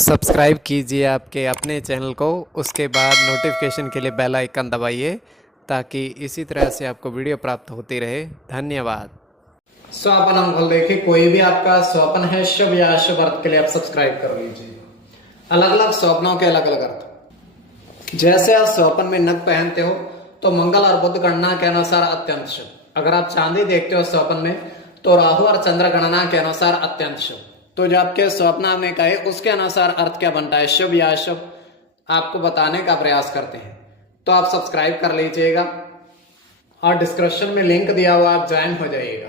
Subscribe कीजिए आपके अपने चैनल को, उसके बाद नोटिफिकेशन के लिए बेल आइकन दबाइए ताकि इसी तरह से आपको वीडियो प्राप्त होती रहे। धन्यवाद। स्वप्न अंगुल देखिए, कोई भी आपका स्वप्न है शुभ या अशुभ अर्थ के लिए आप सब्सक्राइब कर लीजिए। अलग अलग स्वप्नों के अलग अलग अर्थ। जैसे आप स्वप्न में नग पहनते हो तो मंगल और बुध गणना के अनुसार अत्यंत शुभ। अगर आप चांदी देखते हो स्वप्न में तो राहु और चंद्र गणना के अनुसार अत्यंत शुभ। तो जो आपके स्वप्न में कहे उसके अनुसार अर्थ क्या बनता है, शुभ या अशुभ, आपको बताने का प्रयास करते हैं। तो आप सब्सक्राइब कर लीजिएगा और डिस्क्रिप्शन में लिंक दिया हुआ, आप ज्वाइन हो जाइएगा।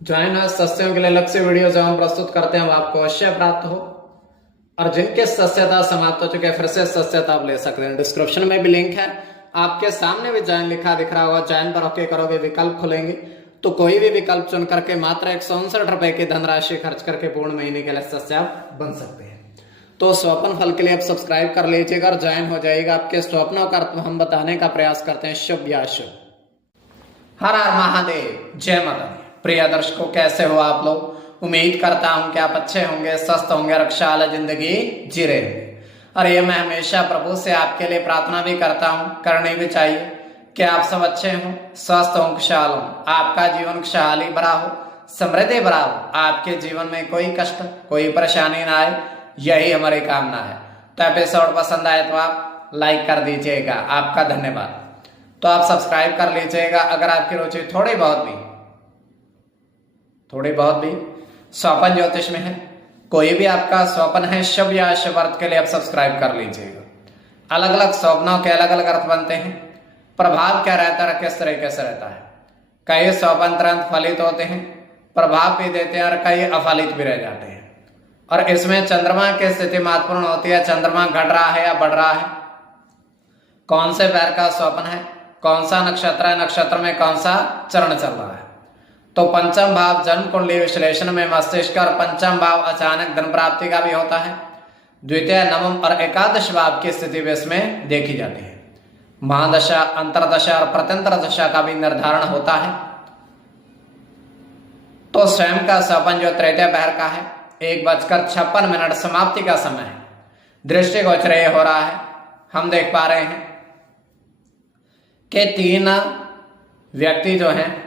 ज्वाइन है सस्यों के लिए अलग से वीडियो जो हम प्रस्तुत करते हैं वो आपको अवश्य प्राप्त हो, और जिनके सस्यता समाप्त हो चुके हैं फिर से सस्यता आप ले सकते हैं। डिस्क्रिप्शन में भी लिंक है, आपके सामने भी ज्वाइन लिखा दिख रहा होगा। ज्वाइन पर ओके करोगे, विकल्प खुलेंगे तो कोई भी विकल्प चुन करके मात्र 159 रुपए की धनराशि खर्च करके पूर्ण महीने के लिए सस्य आप बन सकते हैं। तो स्वप्न फल के लिए आप सब्सक्राइब कर लीजिएगा और ज्वाइन हो जाएगा। आपके स्वप्नों का अर्थ हम बताने का प्रयास करते हैं, शुभ या अशुभ। हर हर महादेव, जय माता दी। प्रिय दर्शकों, कैसे हो आप लोग? उम्मीद करता हूं कि आप अच्छे होंगे, स्वस्थ होंगे, रक्षा वाला जिंदगी जी रहे होंगे। और ये मैं हमेशा प्रभु से आपके लिए प्रार्थना भी करता हूं, करनी भी चाहिए कि आप सब अच्छे हों, स्वस्थ हों, खुशहाल हों, आपका जीवन खुशहाली भरा हो, समृद्धि भरा हो, आपके जीवन में कोई कष्ट कोई परेशानी ना आए, यही हमारी कामना है। तो एपिसोड पसंद आए तो आप लाइक कर दीजिएगा, आपका धन्यवाद। तो आप सब्सक्राइब कर लीजिएगा। अगर आपकी रुचि थोड़ी बहुत भी स्वप्न ज्योतिष में है, कोई भी आपका स्वप्न है शुभ या अशुभ अर्थ के लिए आप सब्सक्राइब कर लीजिएगा। अलग अलग स्वप्नों के अलग अलग अर्थ बनते हैं। प्रभाव क्या रहता है, किस तरीके से रहता है। कई स्वप्न तुरंत फलित होते हैं, प्रभाव भी देते हैं, और कई अफलित भी रह जाते हैं। और इसमें चंद्रमा की स्थिति महत्वपूर्ण होती है। चंद्रमा घट रहा है या बढ़ रहा है, कौन से पैर का स्वप्न है, कौन सा नक्षत्र है, नक्षत्र में कौन सा चरण चल रहा है। तो पंचम भाव जन्म कुंडली विश्लेषण में मस्तिष्क और पंचम भाव अचानक धन प्राप्ति का भी होता है। द्वितीय, नवम और एकादश भाव की स्थिति भी इसमें देखी जाती है। महादशा, अंतरदशा और प्रत्यंतर दशा का भी निर्धारण होता है। तो स्वयं का स्वप्न जो तृतीय पहर का है, 1:56 समाप्ति का समय है। दृष्टि गोचर हो रहा है, हम देख पा रहे हैं कि 3 व्यक्ति जो हैं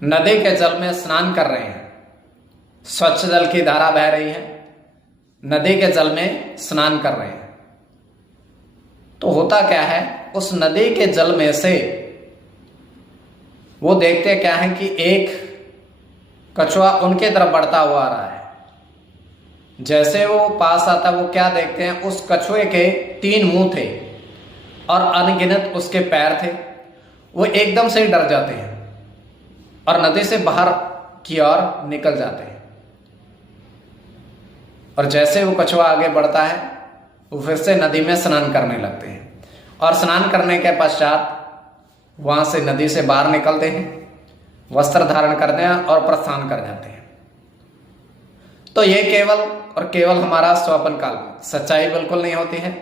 नदी के जल में स्नान कर रहे हैं। स्वच्छ जल की धारा बह रही है, नदी के जल में स्नान कर रहे हैं। तो होता क्या है, उस नदी के जल में से वो देखते क्या है कि एक कछुआ उनके तरफ बढ़ता हुआ आ रहा है। जैसे वो पास आता, वो क्या देखते हैं, उस कछुए के 3 मुंह थे और अनगिनत उसके पैर थे। वो एकदम से ही डर जाते हैं और नदी से बाहर की ओर निकल जाते हैं। और जैसे वो कछुआ आगे बढ़ता है, वो फिर से नदी में स्नान करने लगते हैं। और स्नान करने के पश्चात वहां से नदी से बाहर निकलते हैं, वस्त्र धारण करते हैं और प्रस्थान कर जाते हैं। तो ये केवल और केवल हमारा स्वप्न काल में, सच्चाई बिल्कुल नहीं होती है।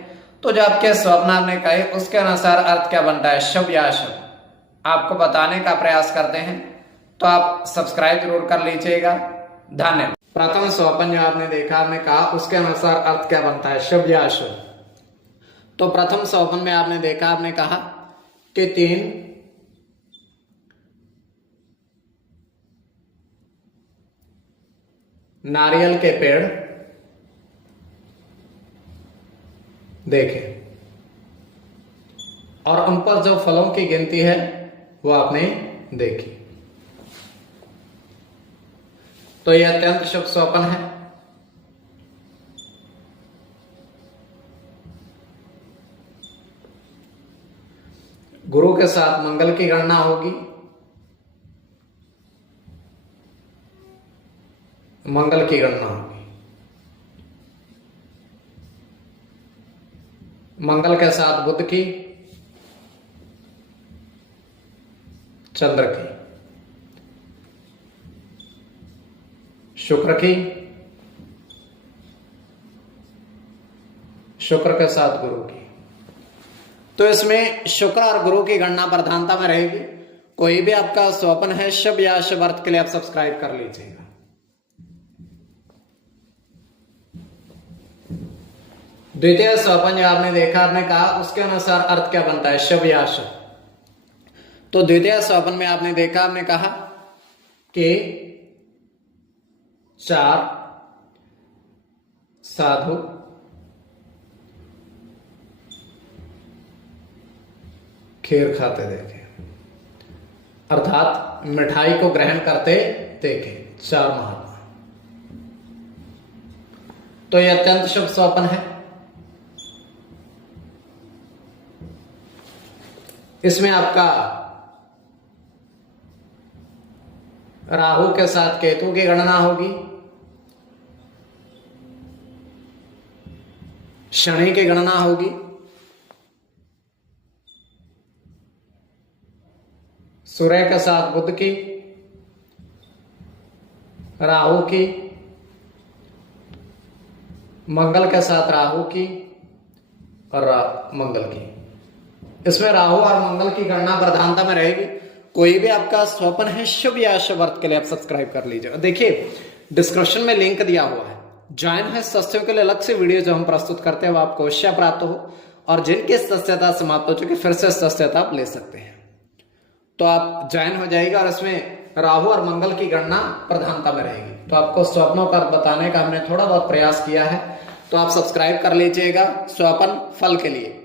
तो जो आपके स्वप्न आपने कहे उसके अनुसार अर्थ क्या बनता है, शुभ या अशुभ, आपको बताने का प्रयास करते हैं। तो आप सब्सक्राइब जरूर कर लीजिएगा। धन्यवाद। प्रथम स्वप्न जो आपने देखा, आपने कहा उसके अनुसार अर्थ क्या बनता है, शुभ या अशुभ। तो प्रथम स्वप्न में आपने देखा, आपने कहा कि 3 नारियल के पेड़ देखे और उन पर जो फलों की गिनती है वो आपने देखी। तो यह अत्यंत शुभ स्वप्न है। गुरु के साथ मंगल की गणना होगी। मंगल की गणना होगी, मंगल के साथ बुध की, चंद्र की, शुक्र की, शुक्र के साथ गुरु की। तो इसमें शुक्र और गुरु की गणना प्रधानता में रहेगी। कोई भी आपका स्वप्न है शुभ या अशुभ अर्थ के लिए आप सब्सक्राइब कर लीजिएगा। द्वितीय स्वप्न जो आपने देखा, आपने कहा उसके अनुसार अर्थ क्या बनता है, शुभ या अशुभ। तो द्वितीय स्वप्न में आपने देखा, आपने कहा कि 4 साधु खीर खाते देखे, अर्थात मिठाई को ग्रहण करते देखे 4 महात्मा। तो यह अत्यंत शुभ स्वप्न है। इसमें आपका राहु के साथ केतु की गणना होगी, शनि की गणना होगी, सूर्य के साथ बुध की, राहु की, मंगल के साथ राहु की और मंगल की। इसमें राहु और मंगल की गणना प्रधानता में रहेगी। कोई भी आपका स्वप्न है शुभ या अशुभ अर्थ के लिए आप सब्सक्राइब कर लीजिए। देखिए डिस्क्रिप्शन में लिंक दिया हुआ है, ज्वाइन है। सस्यों के लिए अलग से वीडियो जो हम प्रस्तुत करते हैं वो आपको अवश्य प्राप्त हो, और जिनकी सस्यता समाप्त हो चुकी फिर से सस्यता आप ले सकते हैं। तो आप ज्वाइन हो जाएगा और इसमें राहु और मंगल की गणना प्रधानता में रहेगी। तो आपको स्वप्नों पर बताने का हमने थोड़ा बहुत प्रयास किया है, तो आप सब्सक्राइब कर लीजिएगा स्वप्न फल के लिए।